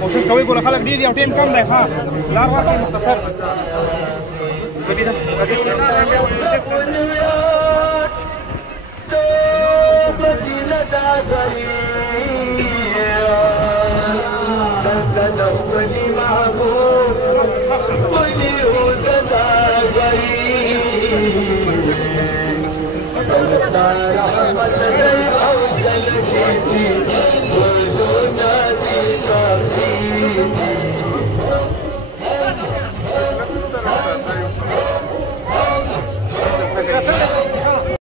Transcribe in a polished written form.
कोशिश कोई को खलक दी और टीम कम देखा लार वार कौन सकता सर Rahmat